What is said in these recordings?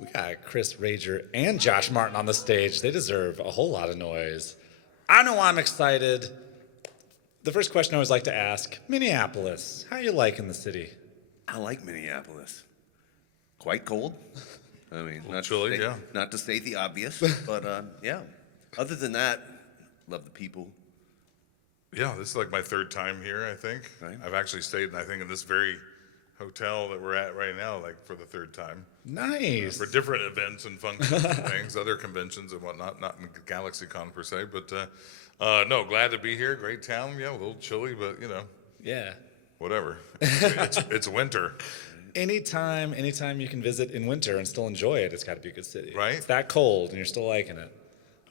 We got Chris Rager and Josh Martin on the stage. They deserve a whole lot of noise. I know I'm excited. The first question I always like to ask, Minneapolis, how you liking the city? I like Minneapolis. Quite cold. I mean, chilly, yeah. Not to state the obvious, but yeah. Other than that, love the people. Yeah, this is like my third time here, I think. Right. I've actually stayed, I think, in this very hotel that we're at right now, like for the third time. Nice. For different events and functions and things, other conventions and whatnot, not in GalaxyCon per se, but no, glad to be here. Great town. Yeah, a little chilly, but Yeah. whatever. It's winter. Anytime you can visit in winter and still enjoy it, it's got to be a good city. Right. It's that cold and you're still liking it.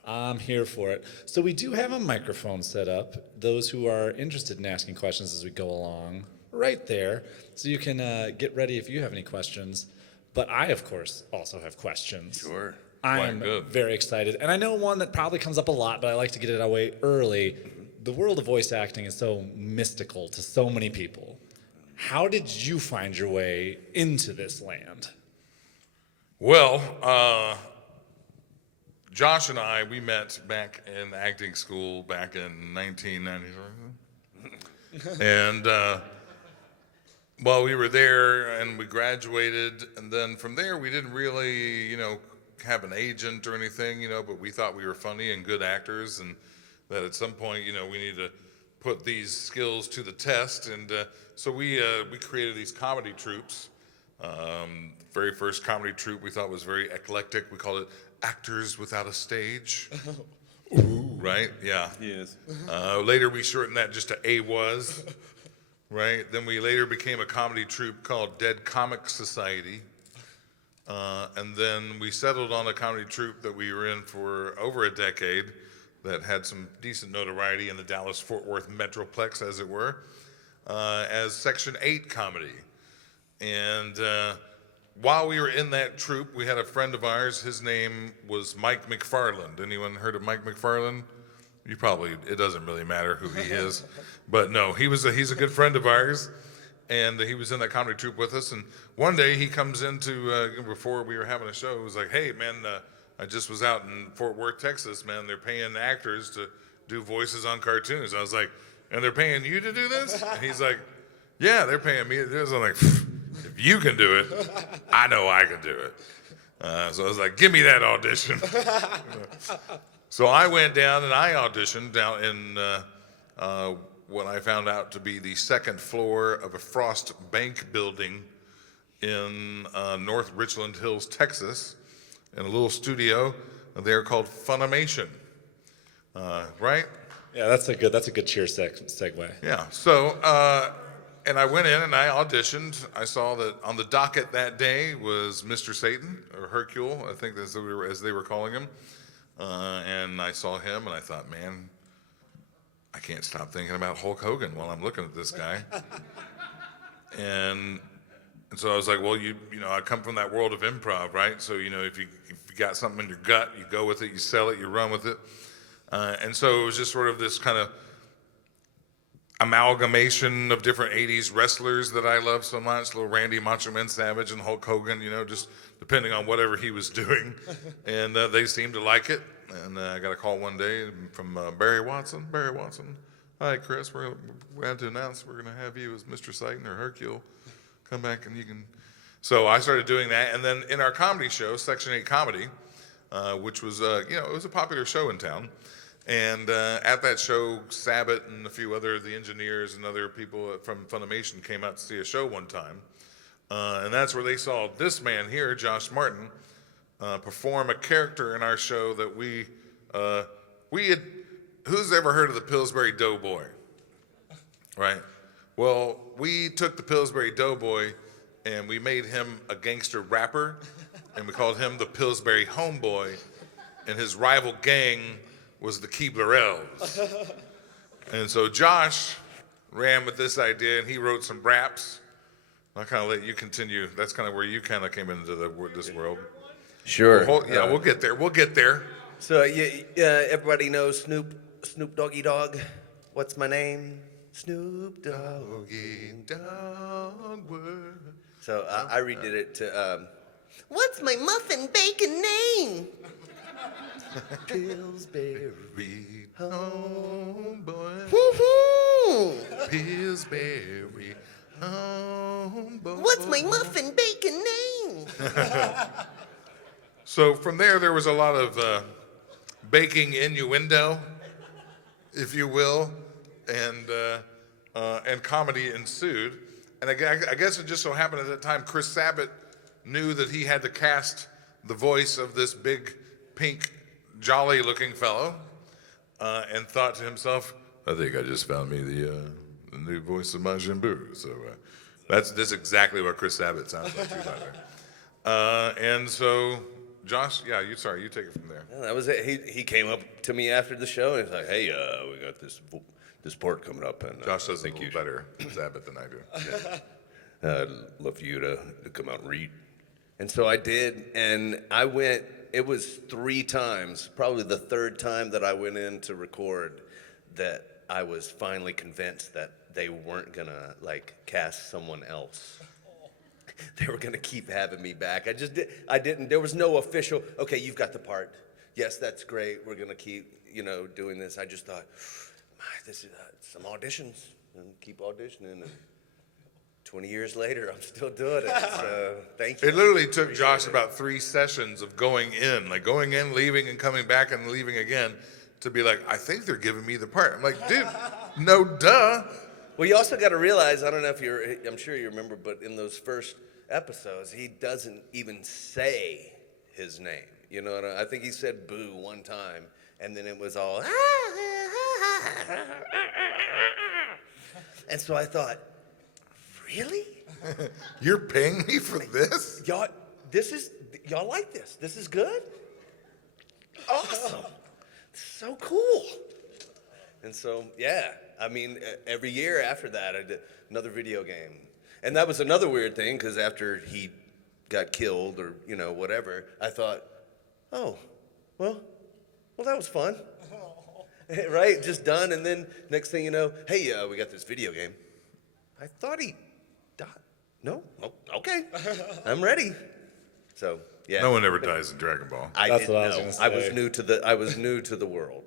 I'm here for it. So we do have a microphone set up. Those who are interested in asking questions as we go along, right there. So you can get ready if you have any questions. But I, of course, also have questions. Sure. I Quite am good. very excited. And I know one that probably comes up a lot, but I like to get it away early. The world of voice acting is so mystical to so many people. How did you find your way into this land? Well, Josh and I, we met back in acting school back in 1993. And while we were there and we graduated, and then from there we didn't really, have an agent or anything, but we thought we were funny and good actors, and that at some point, we need to put these skills to the test. And so we created these comedy troupes. Very first comedy troupe we thought was very eclectic. We called it Actors Without a Stage. Ooh. Right? Yeah. Yes. Later we shortened that just to AWAS. Right? Then we later became a comedy troupe called Dead Comic Society. And then we settled on a comedy troupe that we were in for over a decade that had some decent notoriety in the Dallas-Fort Worth Metroplex, as it were, as Section 8 comedy. And while we were in that troupe, we had a friend of ours. His name was Mike McFarland. Anyone heard of Mike McFarland? You probably, it doesn't really matter who he is. But no, he's a good friend of ours. And he was in that comedy troupe with us. And one day he comes into, before we were having a show, he was like, hey, man, I just was out in Fort Worth, Texas, man. They're paying actors to do voices on cartoons. I was like, and they're paying you to do this? And he's like, yeah, they're paying me to do this. I'm like, if you can do it, I know I can do it. So I was like, give me that audition. So I went down and I auditioned down in what I found out to be the second floor of a Frost Bank building in North Richland Hills, Texas, in a little studio there called Funimation. Right? Yeah, that's a good cheer segue. Yeah. So, and I went in and I auditioned. I saw that on the docket that day was Mr. Satan, or Hercule, I think that's as they were calling him. And I saw him and I thought, man, I can't stop thinking about Hulk Hogan while I'm looking at this guy. And so I was like, well, I come from that world of improv, right? So, if you got something in your gut, you go with it, you sell it, you run with it. And so it was just sort of this kind of amalgamation of different 80s wrestlers that I love so much, little Randy Macho Man Savage and Hulk Hogan, just depending on whatever he was doing. And they seemed to like it. And I got a call one day from Barry Watson. Barry Watson, hi, Chris, we had to announce we're going to have you as Mr. Satan or Hercule. Come back and you can. So I started doing that. And then in our comedy show, Section 8 Comedy, which was, it was a popular show in town. And at that show, Sabat and a few other the engineers and other people from Funimation came out to see a show one time. And that's where they saw this man here, Josh Martin, perform a character in our show that we had. Who's ever heard of the Pillsbury Doughboy? Right? Well, we took the Pillsbury Doughboy and we made him a gangster rapper, and we called him the Pillsbury Homeboy, and his rival gang was the Keebler Elves. And so Josh ran with this idea and he wrote some raps. I'll kind of let you continue. That's kind of where you kind of came into this world. Sure. We'll get there. We'll get there. So everybody knows Snoop Doggy Dogg. What's my name? Snoop Doggy Dogg. So I redid it to What's my muffin bacon name? Pillsbury. Homeboy. Woo-hoo. Pillsbury. Homeboy. What's my muffin bacon name? So from there was a lot of baking innuendo, if you will, and comedy ensued. And I guess it just so happened at that time Chris Sabat knew that he had to cast the voice of this big, pink, jolly-looking fellow, and thought to himself, I think I just found me the new voice of Majin Buu. So that's exactly what Chris Sabat sounds like too, by the way. And so, Josh, yeah, you take it from there. Yeah, that was it. He came up to me after the show and he's like, hey, we got this part coming up. And Josh does a little better Sabat than I do. I'd love for you to come out and read. And so I did, and I went, it was 3 times, probably the 3rd time that I went in to record, that I was finally convinced that they weren't gonna cast someone else. They were gonna keep having me back. I didn't, there was no official, okay, you've got the part. Yes, that's great, we're gonna keep, doing this. I just thought, this is some auditions, and keep auditioning. And 20 years later, I'm still doing it, so thank you. It literally took Josh about 3 sessions of going in, leaving, and coming back and leaving again, to be like, I think they're giving me the part. I'm like, dude, no duh. Well, you also got to realize, I don't know if I'm sure you remember, but in those first episodes, he doesn't even say his name. You know what I think he said boo one time, and then it was all, and so I thought, really? You're paying me for this? Y'all like this? This is good? Awesome. So cool. And so, yeah, I mean, every year after that, I did another video game. And that was another weird thing, because after he got killed or, whatever, I thought, oh, well, that was fun. Right? Just done. And then next thing you know, hey, we got this video game. I thought he died. No? Oh, okay. I'm ready. So, yeah. No one ever dies in Dragon Ball. That's what I was gonna say. I was new to the world.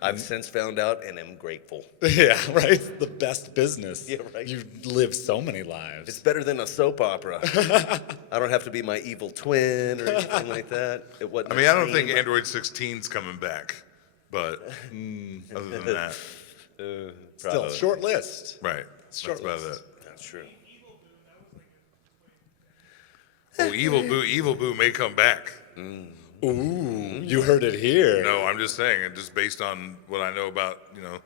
I've since found out and am grateful. Yeah, right? The best business. Yeah, right. You've lived so many lives. It's better than a soap opera. I don't have to be my evil twin or anything like that. It wasn't. I mean, I don't think Android 16's coming back, but other than that, Still, short list. right. Short That's about list. it. That's true. Oh, Evil Boo may come back. Ooh, you heard it here. No, I'm just saying, and just based on what I know about,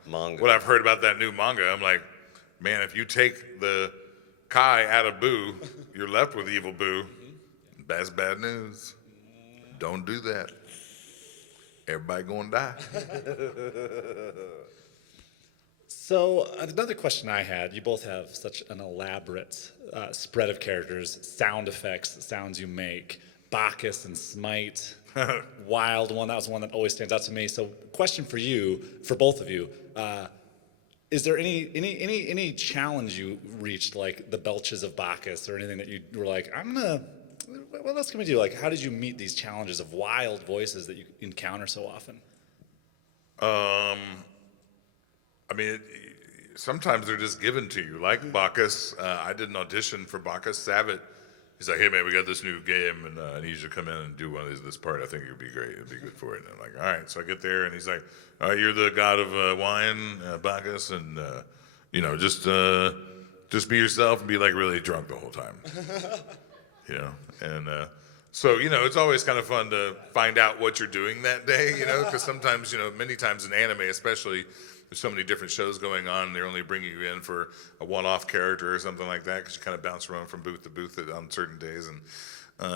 Manga. what I've heard about that new manga, I'm like, man, if you take the Kai out of Boo, you're left with Evil Boo. That's bad news. Don't do that. Everybody gonna die. So another question I had, you both have such an elaborate spread of characters, sound effects, sounds you make, Bacchus and Smite, wild one, that was one that always stands out to me. So question for you, for both of you, is there any challenge you reached, like the belches of Bacchus, or anything that you were like, what else can we do? Like, how did you meet these challenges of wild voices that you encounter so often? I mean, sometimes they're just given to you. Like Bacchus, I did an audition for Bacchus. Sabat, he's like, hey man, we got this new game, and I need you to come in and do this part. I think it would be great. It'd be good for it. And I'm like, all right. So I get there, and he's like, all right, you're the god of wine, Bacchus, and just be yourself and be like really drunk the whole time. And so it's always kind of fun to find out what you're doing that day, because sometimes, many times in anime especially, there's so many different shows going on, and they're only bringing you in for a one-off character or something like that, because you kind of bounce around from booth to booth on certain days, and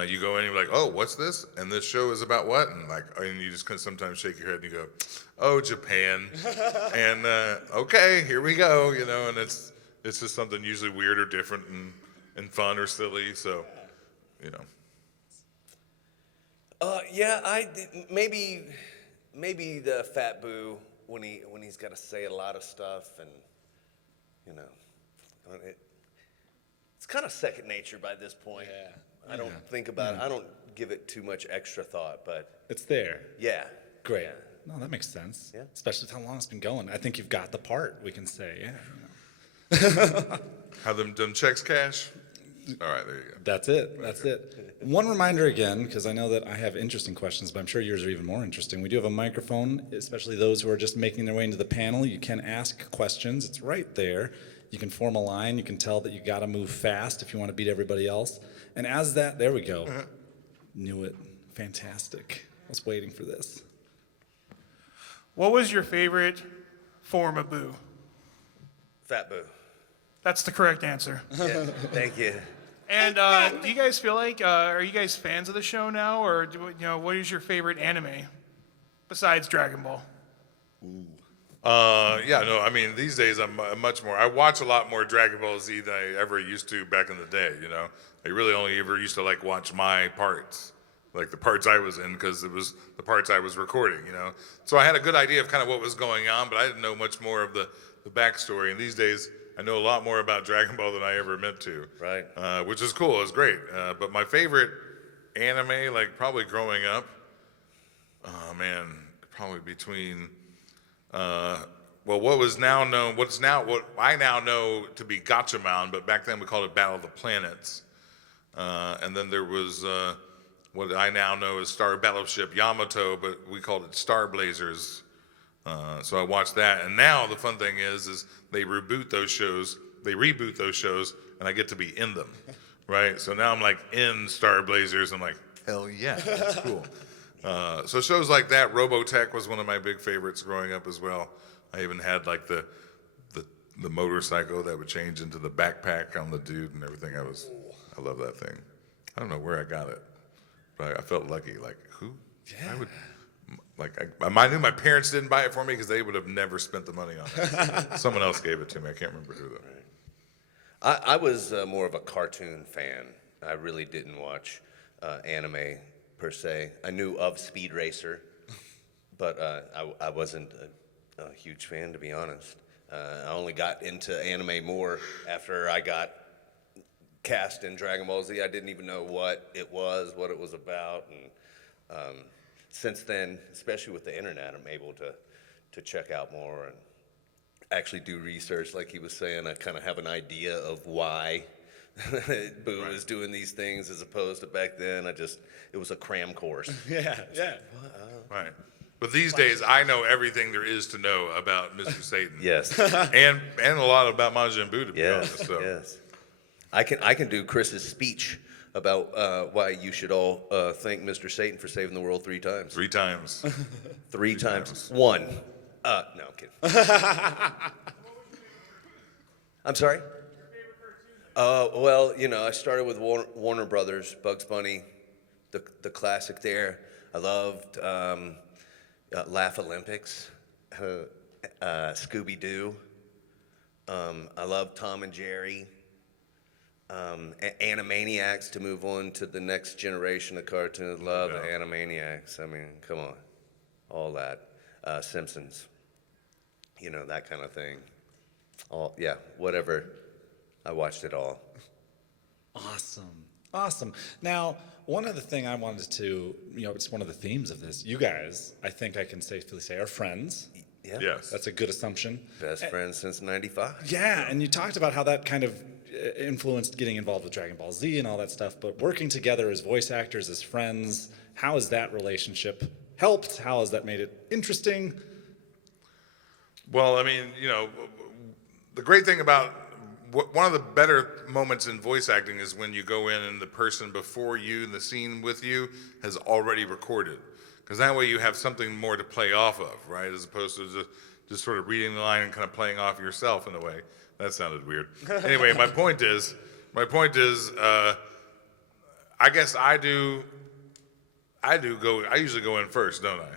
you go in and you're like, oh, what's this? And this show is about what? And you just kind of sometimes shake your head and you go, oh, Japan. And okay, here we go, and it's just something usually weird or different and fun or silly, so, Yeah, maybe the Fat Boo when he's got to say a lot of stuff, and it's kind of second nature by this point. Yeah. I don't think about it. I don't give it too much extra thought, but It's there. yeah. Great. Yeah. No, that makes sense. Yeah. Especially with how long it's been going. I think you've got the part, we can say. Yeah. Have them checks cash? All right, there you go. That's it. That's it. One reminder again, because I know that I have interesting questions, but I'm sure yours are even more interesting. We do have a microphone, especially those who are just making their way into the panel. You can ask questions. It's right there. You can form a line. You can tell that you got to move fast if you want to beat everybody else. And as that, there we go. Knew it. Fantastic. I was waiting for this. What was your favorite form of boo? Fat boo. That's the correct answer. Yeah. Thank you. And do you guys feel like, are you guys fans of the show now, or what is your favorite anime besides Dragon Ball? Yeah, no, I mean, these days I'm much more, I watch a lot more Dragon Ball Z than I ever used to back in the day, you know? I really only ever used to like watch my parts, like the parts I was in, because it was the parts I was recording, you know? So I had a good idea of kind of what was going on, but I didn't know much more of the backstory. And these days, I know a lot more about Dragon Ball than I ever meant to. Right. Which is cool, it's great. But my favorite anime, like probably growing up, oh man, probably between, what I now know to be Gatchaman, but back then we called it Battle of the Planets. And then there was what I now know as Star Battleship Yamato, but we called it Star Blazers. So I watched that, and now the fun thing is they reboot those shows, and I get to be in them, right? So now I'm like in Star Blazers. I'm like, hell yeah, that's cool. So shows like that, Robotech was one of my big favorites growing up as well. I even had like the motorcycle that would change into the backpack on the dude and everything. I love that thing. I don't know where I got it, but I felt lucky. Like who? Yeah. I knew my parents didn't buy it for me because they would have never spent the money on it. Someone else gave it to me. I can't remember who though. I was more of a cartoon fan. I really didn't watch anime per se. I knew of Speed Racer, but I wasn't a huge fan, to be honest. I only got into anime more after I got cast in Dragon Ball Z. I didn't even know what it was about, and since then, especially with the internet, I'm able to check out more and actually do research, like he was saying. I kind of have an idea of why Boo is doing these things, as opposed to back then. It was a cram course. Yeah. Right. But these days, I know everything there is to know about Mr. Satan. Yes. And a lot about Majin Buu, to be Yes. honest. So. Yes. I can do Chris's speech about why you should all thank Mr. Satan for saving the world 3 times. 3 times. 3 times. 1. No, I'm kidding. I'm sorry? Well, I started with Warner Brothers, Bugs Bunny, the classic there. I loved Laugh Olympics, Scooby-Doo. I loved Tom and Jerry. Animaniacs, to move on to the next generation of cartoons. Love Animaniacs. I mean, come on. All that. Simpsons. That kind of thing. Whatever. I watched it all. Awesome. Now, one other thing I wanted to, it's one of the themes of this. You guys, I think I can safely say, are friends. Yeah. Yes. That's a good assumption. Best friends since '95. Yeah, and you talked about how that kind of influenced getting involved with Dragon Ball Z and all that stuff, but working together as voice actors, as friends, how has that relationship helped? How has that made it interesting? Well, I mean, the great thing about one of the better moments in voice acting is when you go in and the person before you in the scene with you has already recorded. Because that way you have something more to play off of, right? As opposed to just sort of reading the line and kind of playing off yourself in a way. That sounded weird. Anyway, my point is, I guess I usually go in first, don't I?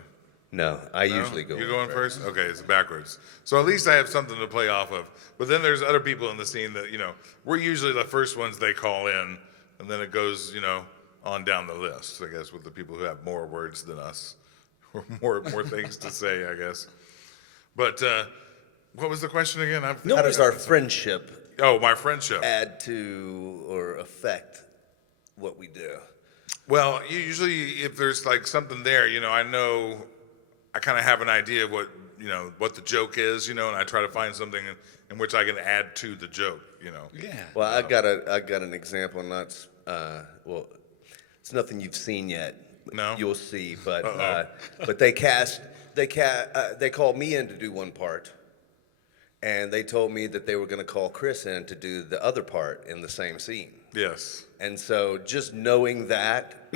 No, I usually go. You go in first? Okay, it's backwards. So at least I have something to play off of. But then there's other people in the scene that, we're usually the first ones they call in, and then it goes, on down the list, I guess, with the people who have more words than us, or more things to say, I guess. But what was the question again? How does our friendship Oh, my friendship. add to or affect what we do. Well, usually if there's like something there, I kind of have an idea of what the joke is, and I try to find something in which I can add to the joke. Yeah. Well, I got an example. Well, it's nothing you've seen yet. No? You'll see, but Uh-oh. but they called me in to do one part, and they told me that they were going to call Chris in to do the other part in the same scene. Yes. And so just knowing that,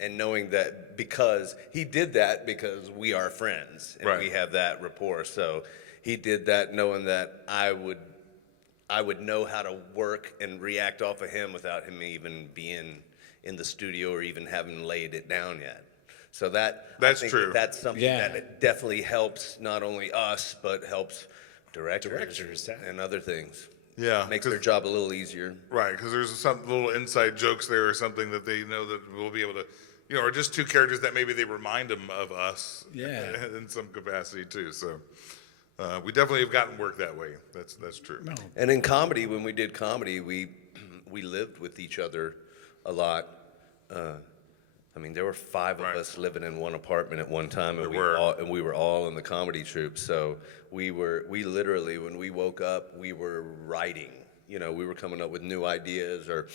and knowing that because he did that because we are friends and Right. we have that rapport. So he did that knowing that I would know how to work and react off of him without him even being in the studio or even having laid it down yet. So That's I think true. that's something Yeah. that it definitely helps not only us but helps directors yeah. and other things. Yeah. Makes 'cause- their job a little easier. Right, because there's some little inside jokes there or something that they know that we'll be able to, or just two characters that maybe they remind them of us. Yeah. In some capacity too. So we definitely have gotten work that way. That's true. No. And in comedy, when we did comedy, we lived with each other a lot. There were 5 Right. of us living in one apartment at one time, and There we were all in the comedy troupe. So we literally, when we woke up, we were writing. We were coming up with new ideas, or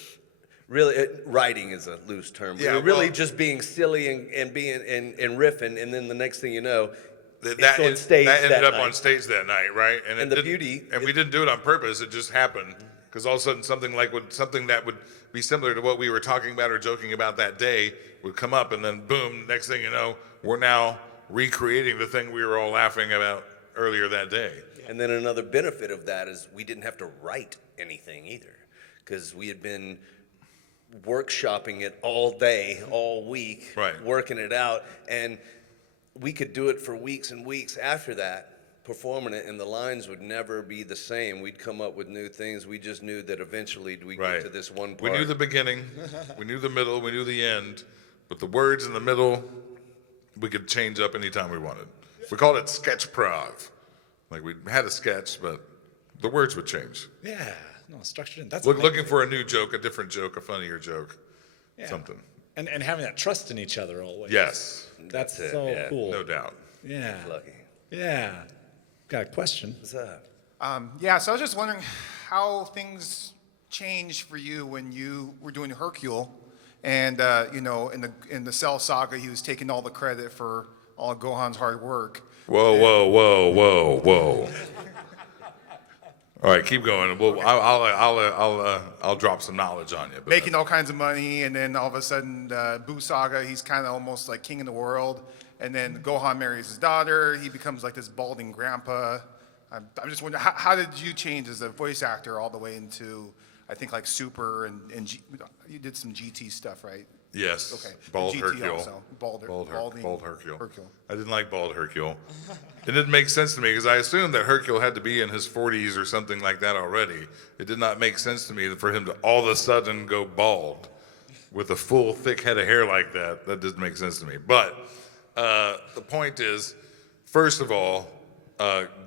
really, writing is a loose term. Yeah, we were really well- just being silly and being and riffing, and then the next thing you know, That it's on stage that ended that up night. on stage that night, right? And it the didn't- beauty- and we didn't do it on purpose. It just happened because all of a sudden something that would be similar to what we were talking about or joking about that day would come up, and then boom, next thing you know, we're now recreating the thing we were all laughing about earlier that day. And then another benefit of that is we didn't have to write anything either, because we had been workshopping it all day, all week, Right. working it out, and we could do it for weeks and weeks after that, performing it, and the lines would never be the same. We'd come up with new things. We just knew that eventually we'd Right. get to this one We part. knew the beginning, we knew the middle, we knew the end, but the words in the middle, we could change up anytime we wanted. We called it sketch prov. Like we had a sketch, but the words would change. Yeah. No, structured in. That's Looking for a new joke, a different joke, a funnier joke, Yeah. something. And having that trust in each other always. Yes, That's That's it, so yeah. cool. no doubt. Yeah. Lucky. Yeah. Got a question. What's up? Yeah, so I was just wondering how things changed for you when you were doing Hercule, and in the Cell saga, he was taking all the credit for all of Gohan's hard work. Whoa, whoa, whoa, whoa, whoa. All right, keep going. Well, I'll drop some knowledge on you. But Making all kinds of money, and then all of a sudden, Boo Saga, he's kind of almost like king of the world. And then Gohan marries his daughter. He becomes like this balding grandpa. I'm just wondering, how did you change as a voice actor all the way into, I think, like Super and you did some GT stuff, right? yes, Okay. bald GT Hercule. also. Bald Hercule. Hercule. I didn't like bald Hercule. It didn't make sense to me because I assumed that Hercule had to be in his 40s or something like that already. It did not make sense to me for him to all of a sudden go bald with a full, thick head of hair like that. That didn't make sense to me. But the point is, first of all,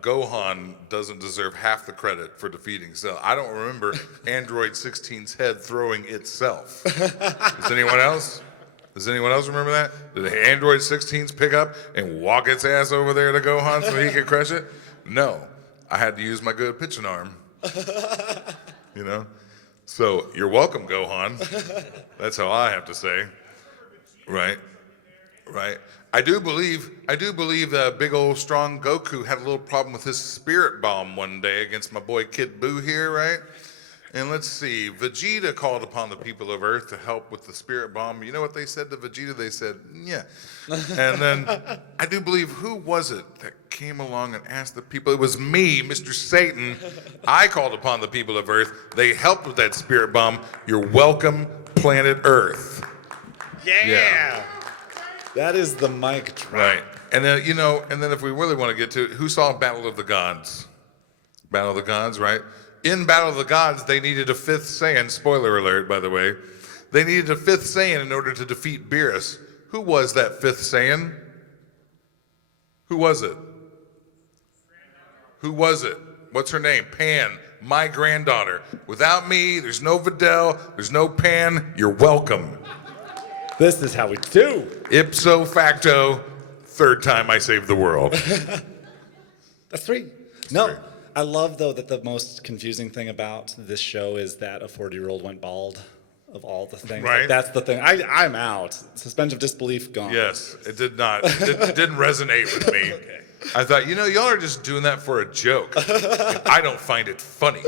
Gohan doesn't deserve half the credit for defeating Cell. I don't remember Android 16's head throwing itself. Does anyone else? Does anyone else remember that? Did Android 16's pick up and walk its ass over there to Gohan so he could crush it? No. I had to use my good pitching arm. So you're welcome, Gohan. That's how I have to say. Right. Right. I do believe big old strong Goku had a little problem with his spirit bomb one day against my boy Kid Buu here, right? And let's see, Vegeta called upon the people of Earth to help with the spirit bomb. You know what they said to Vegeta? They said, yeah. And then I do believe, who was it that came along and asked the people? It was me, Mr. Satan. I called upon the people of Earth. They helped with that spirit bomb. You're welcome, planet Earth. Yeah. That is the mic drop. Right. And then, if we really want to get to it, who saw Battle of the Gods? Battle of the Gods, right? In Battle of the Gods, they needed a fifth Saiyan. Spoiler alert, by the way. They needed a fifth Saiyan in order to defeat Beerus. Who was that fifth Saiyan? Who was it? Who was it? What's her name? Pan. my granddaughter. Without me, there's no Vidal, there's no Pan. You're welcome. This is how we do. Ipso facto, third time I saved the world. That's three. No, I love, though, that the most confusing thing about this show is that a 40-year-old went bald of all the things. Right. Like, that's the thing. I'm out. Suspension of disbelief gone. Yes, it did not. It didn't resonate with me. Okay. I thought, y'all are just doing that for a joke. And I don't find it funny.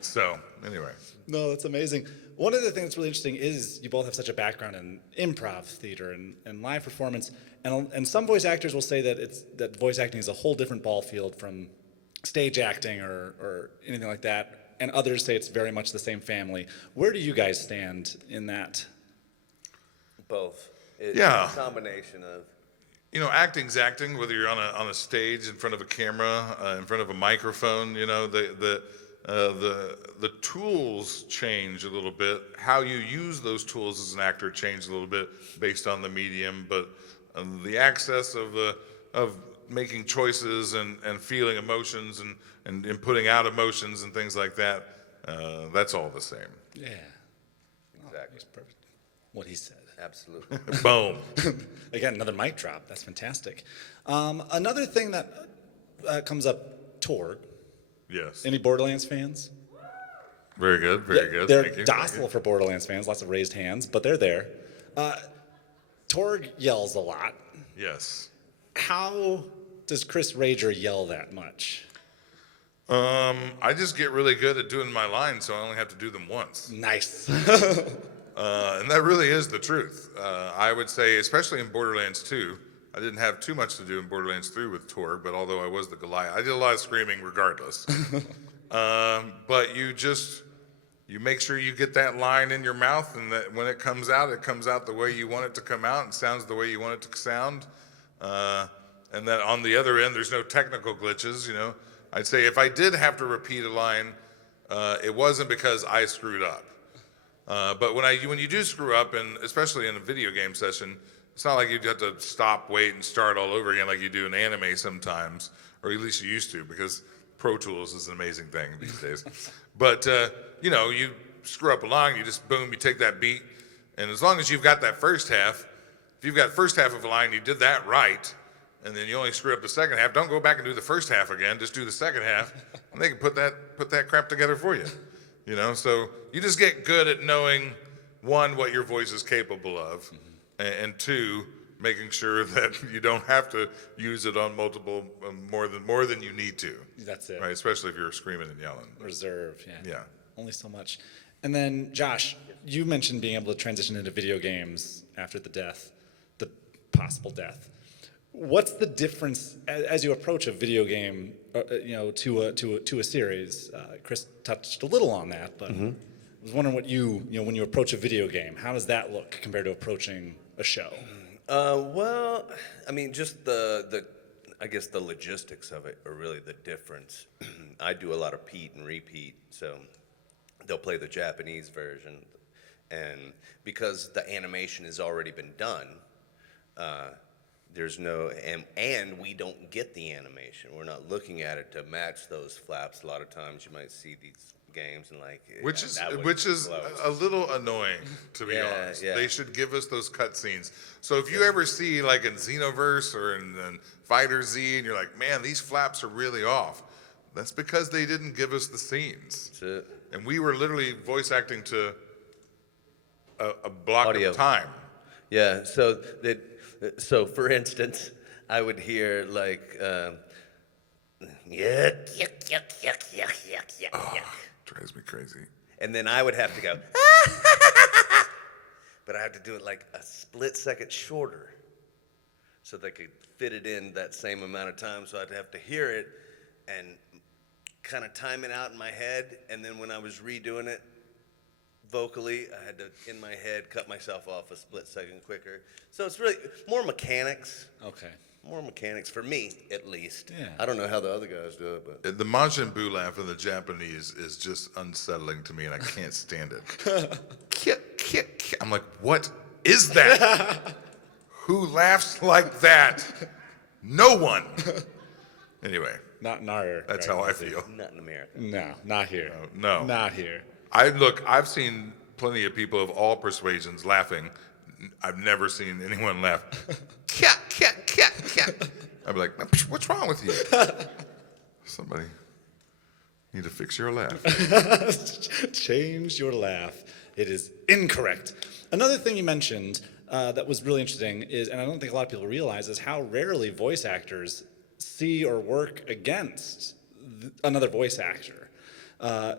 So, anyway. No, that's amazing. One of the things that's really interesting is you both have such a background in improv theater and live performance, and some voice actors will say that voice acting is a whole different ball field from stage acting or anything like that, and others say it's very much the same family. Where do you guys stand in that? Both. It's Yeah. a combination of. Acting's acting, whether you're on a stage in front of a camera, in front of a microphone, the tools change a little bit. How you use those tools as an actor changes a little bit based on the medium, but the access of making choices and feeling emotions and putting out emotions and things like that, that's all the same. Yeah. Exactly. That's perfect. What he said. Absolutely. Boom. Again, another mic drop. That's fantastic. Another thing that comes up, Torg. Yes. Any Borderlands fans? Very good. Very good. They're Thank you. docile for Borderlands fans. Lots of raised hands, but they're there. Torg yells a lot. Yes. How does Chris Rager yell that much? I just get really good at doing my lines, so I only have to do them once. Nice. And that really is the truth. I would say, especially in Borderlands 2, I didn't have too much to do in Borderlands 3 with Torg, but although I was the Goliath, I did a lot of screaming regardless. But you make sure you get that line in your mouth, and that when it comes out the way you want it to come out and sounds the way you want it to sound. And that on the other end, there's no technical glitches, I'd say if I did have to repeat a line, it wasn't because I screwed up. But when you do screw up, and especially in a video game session, it's not like you have to stop, wait, and start all over again like you do in anime sometimes, or at least you used to, because Pro Tools is an amazing thing these days. But, you screw up a line, you just, boom, you take that beat, and as long as you've got that first half, if you've got first half of a line, you did that right, and then you only screw up the second half, don't go back and do the first half again, just do the second half, and they can put that crap together for you. So you just get good at knowing, one, what your voice is capable of, and two, making sure that you don't have to use it on multiple, more than you need to. That's it. Right, especially if you're screaming and yelling. Reserve, yeah. Yeah. Only so much. And then, Josh, you mentioned being able to transition into video games after the possible death. What's the difference as you approach a video game, to a series? Chris touched a little on that, but I was wondering what when you approach a video game, how does that look compared to approaching a show? Well, I mean, just I guess the logistics of it are really the difference. I do a lot of Pete and repeat, so they'll play the Japanese version, and because the animation has already been done, there's no, and we don't get the animation. We're not looking at it to match those flaps. A lot of times you might see these games and Which is close. a little annoying, to be Yeah, honest. yeah. They should give us those cutscenes. So if you ever see like in Xenoverse or in Fighter Z, and you're like, man, these flaps are really off, that's because they didn't give us the scenes. That's it. And we were literally voice acting to a block Audio. of time. Yeah, so for instance, I would hear like, yuck, yuck, yuck, yuck, yuck, yuck, yuck. Drives me crazy. And then I would have to go, but I have to do it like a split second shorter so they could fit it in that same amount of time. So I'd have to hear it and kind of time it out in my head. And then when I was redoing it vocally, I had to, in my head, cut myself off a split second quicker. So it's really more mechanics. Okay. More mechanics for me, at least. Yeah. I don't know how the other guys do it, but The Majin Buu laugh in the Japanese is just unsettling to me, and I can't stand it. Kit, kit, kit. I'm like, what is that? Who laughs like that? No one. Anyway. Not in our. That's our how I city. feel. Not in America. No, not here. No. Not here. I've seen plenty of people of all persuasions laughing. I've never seen anyone laugh. Cat, cat, cat, cat. I'd be like, what's wrong with you? Somebody need to fix your laugh. Change your laugh. It is incorrect. Another thing you mentioned that was really interesting is, and I don't think a lot of people realize, is how rarely voice actors see or work against another voice actor. Have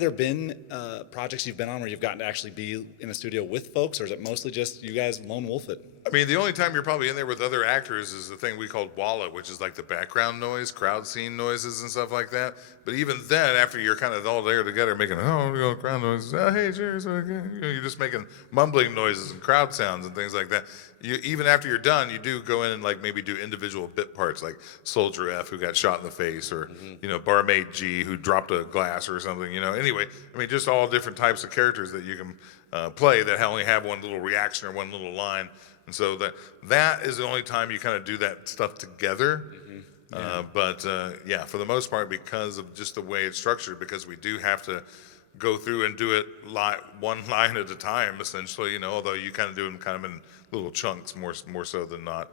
there been projects you've been on where you've gotten to actually be in a studio with folks, or is it mostly just you guys lone wolf it? I mean, the only time you're probably in there with other actors is the thing we called walla, which is like the background noise, crowd scene noises and stuff like that. But even then, after you're kind of all there together making, crowd noises, hey, cheers, you're just making mumbling noises and crowd sounds and things like that. Even after you're done, you do go in and like maybe do individual bit parts, like Soldier F who got shot in the face, or Barmaid G who dropped a glass or something. Anyway, I mean, just all different types of characters that you can play that only have one little reaction or one little line. And so that is the only time you kind of do that stuff together. But for the most part, because of just the way it's structured, because we do have to go through and do it one line at a time, essentially, although you kind of do them kind of in little chunks more so than not.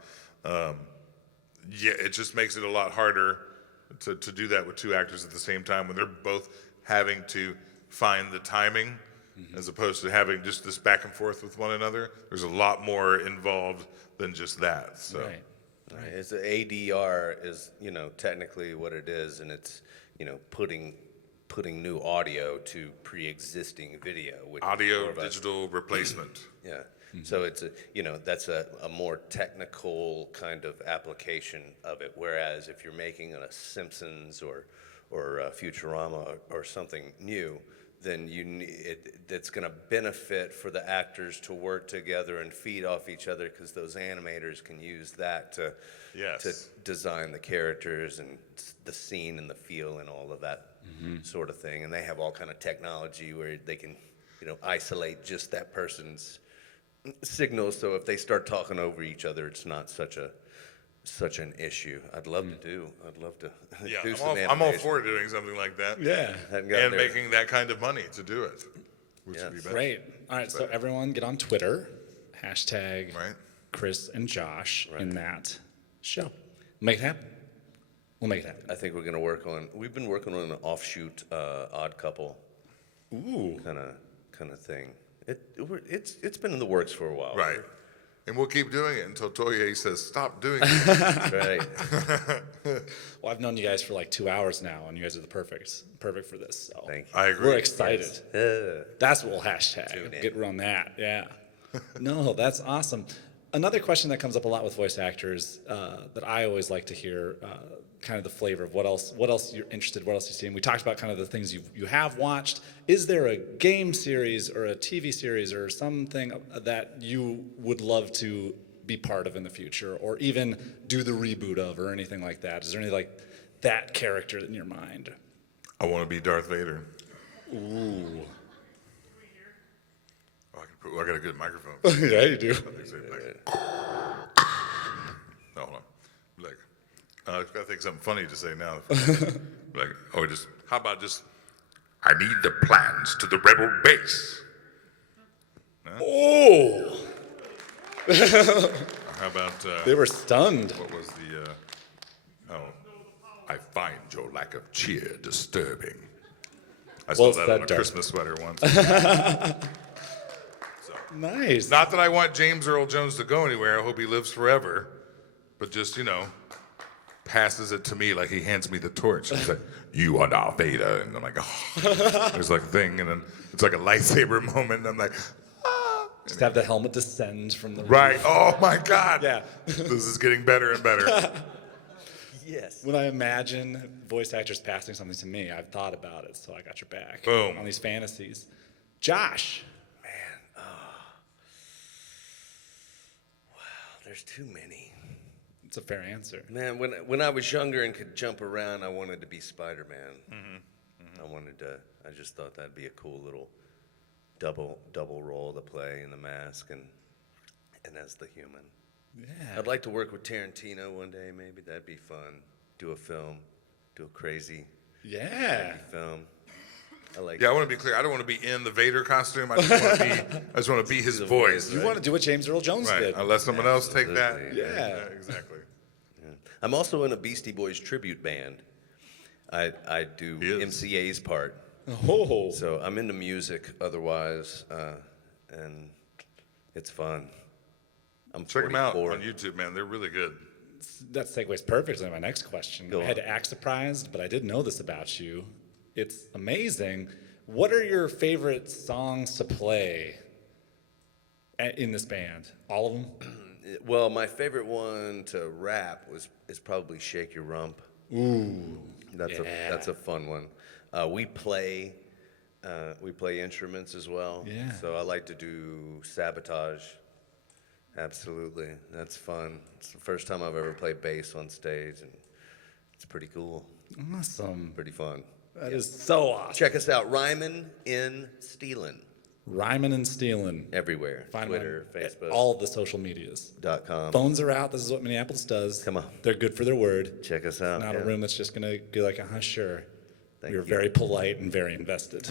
It just makes it a lot harder to do that with two actors at the same time when they're both having to find the timing. As opposed to having just this back and forth with one another. There's a lot more involved than just that. So. Right. It's ADR is technically what it is, and it's putting new audio to pre-existing video. Which Audio digital replacement. Yeah. So it's that's a more technical kind of application of it. Whereas if you're making a Simpsons or Futurama or something new, then it's going to benefit for the actors to work together and feed off each other, because those animators can use that to design the characters and the scene and the feel and all of that sort of thing. And they have all kind of technology where they can isolate just that person's signals, so if they start talking over each other, it's not such an issue. I'd love to do some animation. I'm all for doing something like that. Yeah. And making that kind of money to do it, which would be better. Great. All right, so everyone get on Twitter, hashtag Right. Chris and Josh in that show. Make it happen. We'll make it happen. I think we've been working on an offshoot Odd Couple kind of thing. It's been in the works for a while. Right. And we'll keep doing it until Toye says, stop doing it. Right. Well, I've known you guys for like 2 hours now, and you guys are the perfect for this. So Thank you. I agree. we're excited. That's what we'll Tune hashtag. in. Get around that. Yeah. No, that's awesome. Another question that comes up a lot with voice actors that I always like to hear, kind of the flavor of what else you're interested, what else you've seen. We talked about kind of the things you have watched. Is there a game series or a TV series or something that you would love to be part of in the future, or even do the reboot of, or anything like that? Is there any like that character in your mind? I want to be Darth Vader. Ooh. I got a good microphone. Yeah, you do. No, hold on. I've got to think something funny to say now. How about I need the plans to the rebel base. Huh? Oh. How about, They were stunned. what was the, I find your lack of cheer disturbing. I saw that on a Christmas sweater once. Nice. Not that I want James Earl Jones to go anywhere. I hope he lives forever. But just, passes it to me like he hands me the torch. He's like, you are Darth Vader. And I'm like, oh. There's like a thing. And then it's like a lightsaber moment. And I'm like, ah. Just have the helmet descend from the Right. roof. Oh, my God. Yeah. This is getting better and better. Yes. When I imagine voice actors passing something to me, I've thought about it, so I got your back. Boom. On these fantasies. Josh. There's too many. It's a fair answer. Man, when I was younger and could jump around, I wanted to be Spider-Man. I just thought that'd be a cool little double role to play in the mask and as the human. Yeah. I'd like to work with Tarantino one day, maybe. That'd be fun. Do a film, do a crazy Yeah. film. I like Yeah, I want to be clear. I don't want to be in the Vader costume. I just want to be his voice. You want to do what James Earl Jones Right. did. Unless someone else take that. Absolutely. Yeah. Exactly. I'm also in a Beastie Boys tribute band. I do He is. MCA's part. Oh. So I'm into music otherwise, and it's fun. I'm Check them out 44. on YouTube, man. They're really good. That segues perfectly to my next question. Go I had on. to act surprised, but I did know this about you. It's amazing. What are your favorite songs to play in this band? All of them? Well, my favorite one to rap is probably "Shake Your Rump." Ooh, that's a fun one. We play instruments as well. Yeah. So I like to do Sabotage. Absolutely, that's fun. It's the first time I've ever played bass on stage, and it's pretty cool, Awesome. pretty fun. That is so awesome. Check us out, Ryman in Steelin', Rhyming and stealing. everywhere. Find Twitter, them at Facebook, all the social medias. .com. Phones are out. This is what Minneapolis does. Come on. They're good for their word. Check us out. Not yeah. a room that's just going to be like, sure. Thank We're you. very polite and very invested.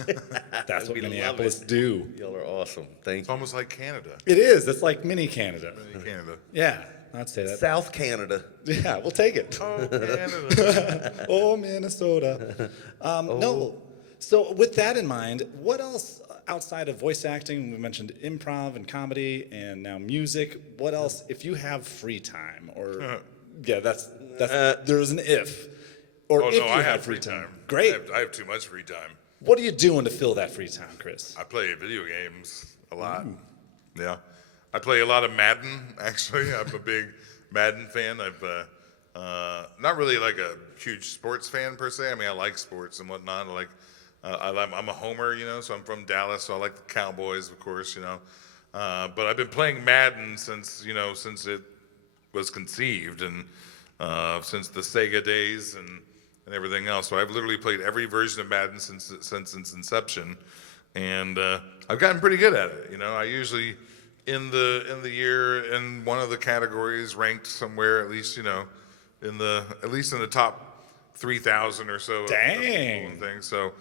That's what We love Minneapolis it. do. Y'all are awesome. Thank It's you. almost like Canada. It is. It's like mini Canada. In Canada. Yeah, I'd say that. South Canada. Yeah, we'll take it. Oh, Canada. Oh, Minnesota. No. So, with that in mind, what else outside of voice acting? We mentioned improv and comedy, and now music. What else? If you have free time, or yeah, that's there's an if, or Oh, if no, you I have have free time. Great. I have too much free time. What are you doing to fill that free time, Chris? I play video games a lot. Yeah. I play a lot of Madden, actually. I'm a big Madden fan. I've not really like a huge sports fan per se. I mean, I like sports and whatnot. I'm a homer, so I'm from Dallas, so I like the Cowboys, of course, But I've been playing Madden since it was conceived and since the Sega days and everything else. So I've literally played every version of Madden since its inception, and I've gotten pretty good at it. I usually in the year in one of the categories ranked somewhere at least in the top 3,000 or so. Dang. Of people and things. So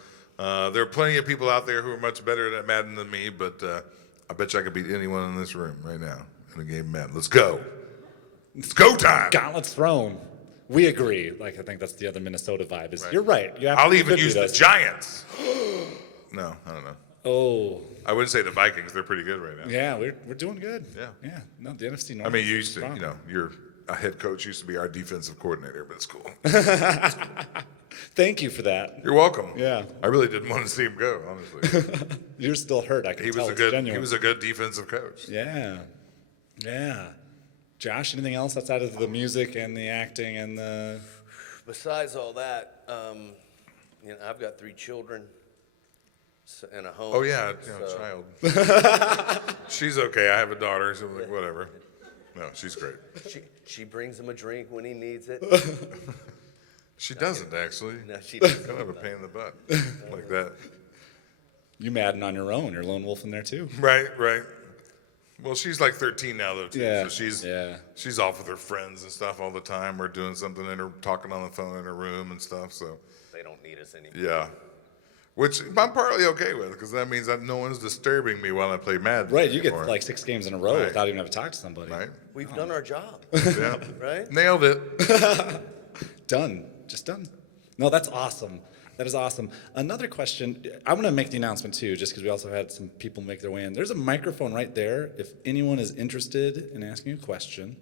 there are plenty of people out there who are much better at Madden than me, but I bet you I could beat anyone in this room right now in a game of Madden. Let's go. It's go time. Gauntlets thrown. We agree. Like I think that's the other Minnesota vibe. Is Right. you're right. You I'll even could use beat the us. Giants. No, I don't know. Oh, I wouldn't say the Vikings. They're pretty good right now. yeah, we're doing good. Yeah. Yeah. No, the NFC North. I mean, is you used to, strong. you're a head coach, used to be our defensive coordinator, but it's cool. Thank you for that. You're welcome. Yeah. I really didn't want to see him go, honestly. You're still hurt. I can He tell. was a It's good genuine. he was a good defensive coach. Yeah. Yeah. Josh, anything else outside of the music and the acting and the? Besides all that, I've got 3 children and a home. Oh yeah, so- child. She's okay. I have a daughter, so I'm like, whatever. No, she's great. She brings him a drink when he needs it. She doesn't actually. No, she Kind doesn't. of a pain in the butt, like that. You Madden on your own. You're a lone wolf in there too. Right. Well, she's like 13 now though too. Yeah, So she's off with her friends and stuff all the time. We're doing something talking on the phone in her room and stuff. So They don't need us anymore. yeah, which I'm partly okay with because that means that no one's disturbing me while I play Madden. Right. You get anymore. like 6 games in a row Right. without even having to talk to somebody. Right. We've done our job, Yeah. right? Nailed it. Done. Just done. No, that's awesome. That is awesome. Another question. I'm going to make the announcement too, just because we also had some people make their way in. There's a microphone right there. If anyone is interested in asking a question,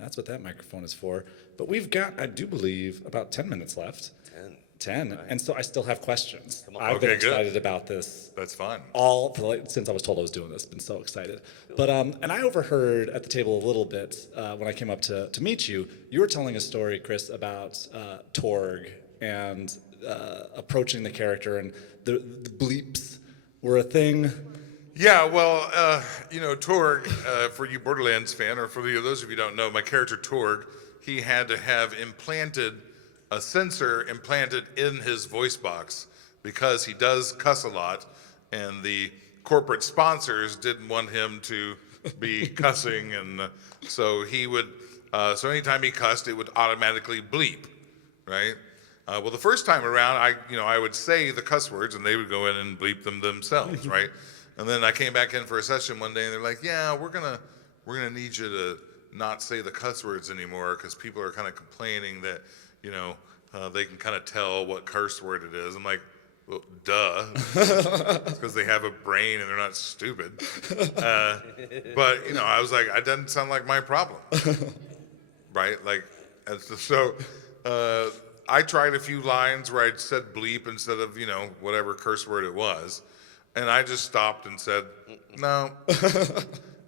that's what that microphone is for. But we've got, I do believe, about 10 minutes left. 10. And so I still have questions. I've been Okay, good. excited about this That's fine. since I was told I was doing this. Been so excited. But and I overheard at the table a little bit when I came up to meet you. You were telling a story, Chris, about Torg and approaching the character, and the bleeps were a thing. Yeah, well, Torg, for you Borderlands fan, or for those of you who don't know, my character Torg, he had to have a sensor implanted in his voice box because he does cuss a lot, and the corporate sponsors didn't want him to be cussing, and so he would. So anytime he cussed, it would automatically bleep, right? Well, the first time around, I would say the cuss words, and they would go in and bleep them themselves, right? And then I came back in for a session one day, and they're like, "Yeah, we're gonna need you to not say the cuss words anymore because people are kind of complaining that, they can kind of tell what curse word it is." I'm like, well, duh, because they have a brain and they're not stupid. But I was like, it doesn't sound like my problem, right? Like, so I tried a few lines where I said bleep instead of whatever curse word it was, and I just stopped and said, no,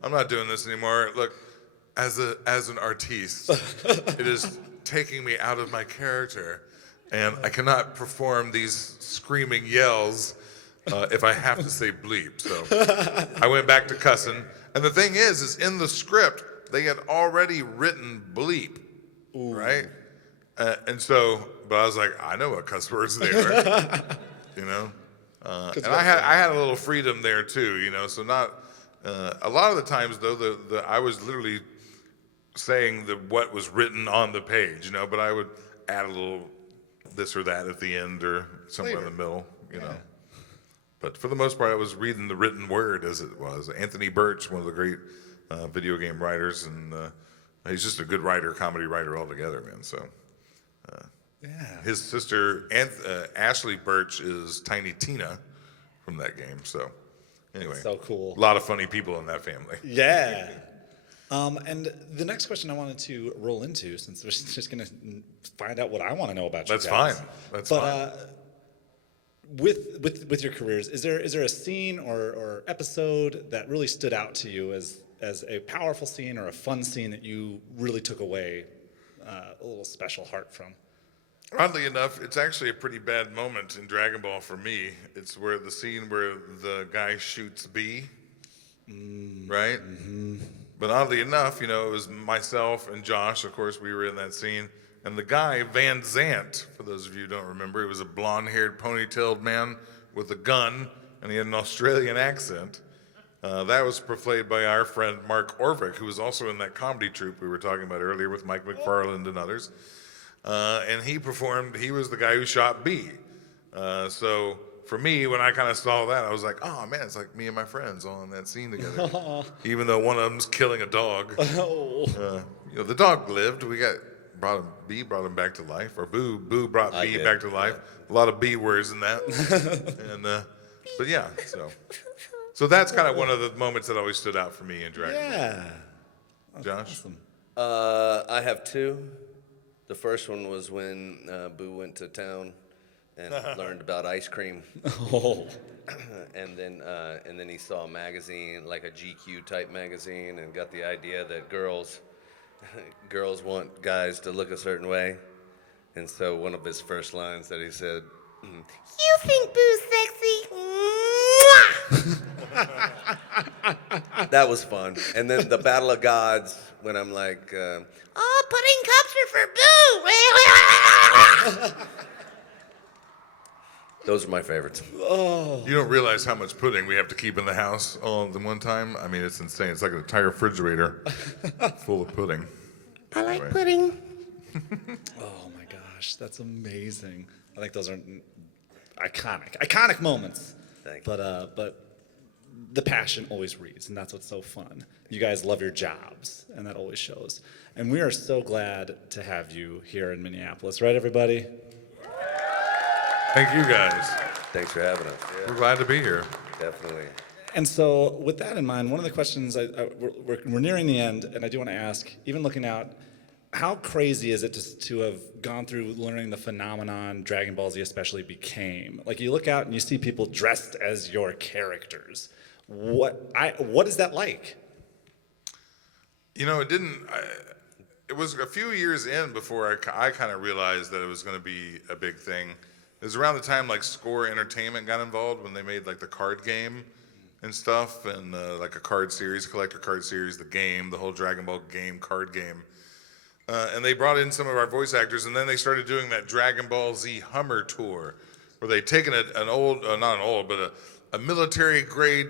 I'm not doing this anymore. Look, as an artiste, it is taking me out of my character, and I cannot perform these screaming yells if I have to say bleep. So I went back to cussing. And the thing is in the script, they had already written bleep, right? But I was like, I know what cuss words they are, and I had a little freedom there too, so not, a lot of the times though, I was literally saying what was written on the page, but I would add a little this or that at the end or somewhere in the middle, know. But for the most part, I was reading the written word as it was. Anthony Birch, one of the great video game writers, and he's just a good writer, comedy writer altogether, man. So, his sister Ashley Birch is Tiny Tina from that game. So, anyway, so cool. A lot of funny people in that family. Yeah. And the next question I wanted to roll into, since we're just going to find out what I want to know about you That's guys. fine. That's fine. With your careers, is there a scene or episode that really stood out to you as a powerful scene or a fun scene that you really took away a little special heart from? Oddly enough, it's actually a pretty bad moment in Dragon Ball for me. It's where the scene where the guy shoots B, right? Mm-hmm. But oddly enough, it was myself and Josh, of course, we were in that scene. And the guy, Van Zant, for those of you who don't remember, he was a blonde-haired, ponytailed man with a gun, and he had an Australian accent. That was played by our friend Mark Orvik, who was also in that comedy troupe we were talking about earlier with Mike McFarland and others. And he was the guy who shot B. So for me, when I kind of saw that, I was like, oh man, it's like me and my friends all in that scene together. Even though one of them's killing a dog. The dog lived. B brought him back to life, or Boo brought B back to life. A lot of B words in that. And but yeah, so that's kind of one of the moments that always stood out for me in Dragon Ball. Yeah. Josh? Awesome. I have two. The first one was when Boo went to town and learned about ice cream. Oh. And then he saw a magazine, like a GQ type magazine, and got the idea that girls want guys to look a certain way. And so one of his first lines that he said, "You think Boo's sexy?" Mwah! That was fun. And then the Battle of Gods, when I'm like, pudding cups are for Boo. Those are my favorites. You don't realize how much pudding we have to keep in the house all at the one time. I mean, it's insane. It's like an entire refrigerator full of pudding. I like pudding. Oh my gosh, that's amazing. I think those are iconic moments. Thank you. But the passion always reads, and that's what's so fun. You guys love your jobs, and that always shows. And we are so glad to have you here in Minneapolis, right, everybody? Thank you guys. Thanks for having us. Yeah, We're glad to be here. definitely. And so, with that in mind, one of the questions we're nearing the end, and I do want to ask, even looking out, how crazy is it to have gone through learning the phenomenon Dragon Ball Z especially became? Like, you look out and you see people dressed as your characters. What is that like? It was a few years in before I kind of realized that it was going to be a big thing. It was around the time like Score Entertainment got involved when they made like the card game and stuff, and like a card series, collector card series, the game, the whole Dragon Ball game, card game. And they brought in some of our voice actors, and then they started doing that Dragon Ball Z Hummer tour, where they'd taken a military grade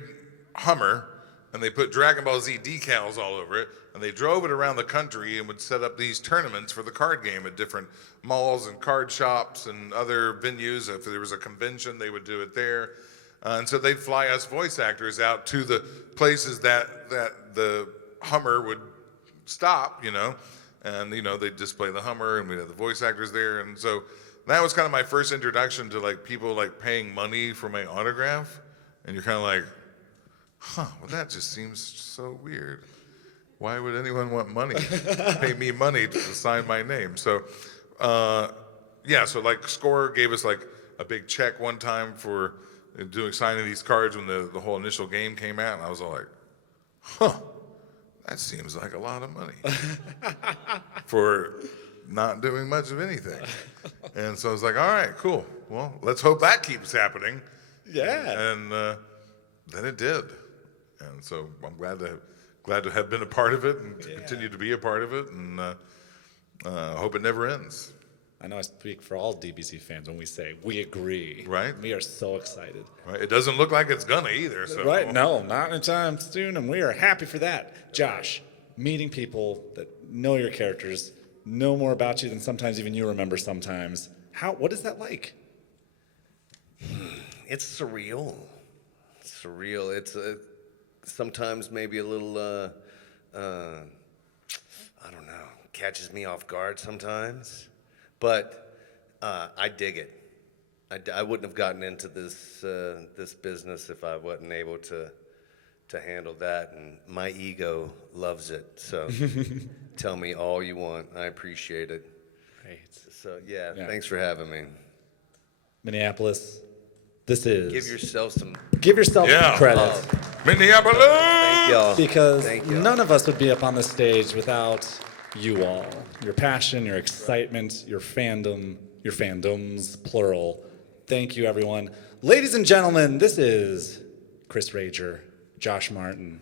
Hummer, and they put Dragon Ball Z decals all over it, and they drove it around the country and would set up these tournaments for the card game at different malls and card shops and other venues. If there was a convention, they would do it there. And so they'd fly us voice actors out to the places that the Hummer would stop, and, they'd display the Hummer, and we'd have the voice actors there. And so that was kind of my first introduction to, like, people, like, paying money for my autograph. And you're kind of like, well, that just seems so weird. Why would anyone want money, pay me money to sign my name? So, so like Score gave us like a big check one time for signing these cards when the whole initial game came out, and I was all like, that seems like a lot of money for not doing much of anything. And so I was like, all right, cool. Well, let's hope that keeps happening. Yeah. And then it did. And so I'm glad to have been a part of it and to continue to be a part of it, and hope it never ends. I know I speak for all DBZ fans when we say we agree. Right. We are so excited. Right? It doesn't look like it's gonna either. So. Right? No, not anytime soon, and we are happy for that. Josh, meeting people that know your characters, know more about you than sometimes even you remember sometimes. What is that like? It's surreal. It's sometimes maybe a little, I don't know, catches me off guard sometimes. But I dig it. I wouldn't have gotten into this business if I wasn't able to handle that, and my ego loves it. So tell me all you want. I appreciate it. Great. So yeah, thanks for having me. Minneapolis, this is. Give yourself some some credit. love. Minneapolis! Thank y'all. Because Thank y'all. none of us would be up on the stage without you all. Your passion, your excitement, your fandom, your fandoms, plural. Thank you, everyone. Ladies and gentlemen, this is Chris Rager, Josh Martin.